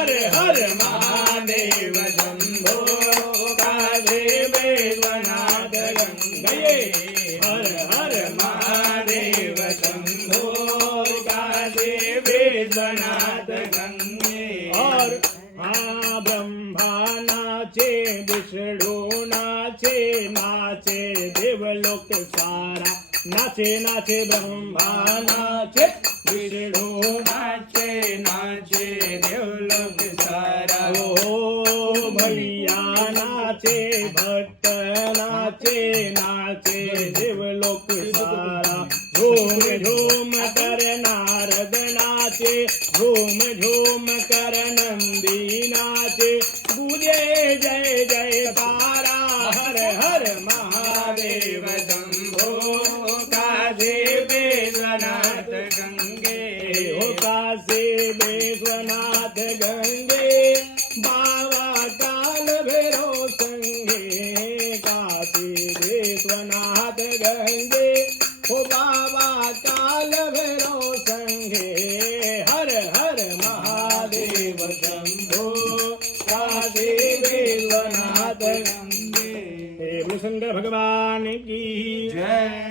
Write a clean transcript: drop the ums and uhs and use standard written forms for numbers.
हर हर महादेव शंभो काशी विश्वनाथ गंगे हर हर महादेव शंभो काशी विश्वनाथ गंगे और ब्रह्मा नाचे विष्णु नाचे नाचे देवलोक सारा नाचे नाचे ब्रह्मा नाचे विष्णु नाचे नाचे देवलोक सारा ओ भैया नाचे भक्त नाचे नाचे देवलोक सारा झूम झूम कर नारद नाचे झूम झूम कर नंदी नाचे गूंजे जय जय तारा हर हर महादेव शंभो काशी विश्वनाथ गंगे हो काशी विश्वनाथ गंगे बाबा काल भैरव संगे काशी विश्वनाथ गंगे हो बाबा काल भैरव संगे हर हर महादेव शंभो काशी विश्वनाथ गंगे हे भूषण भगवान की जय।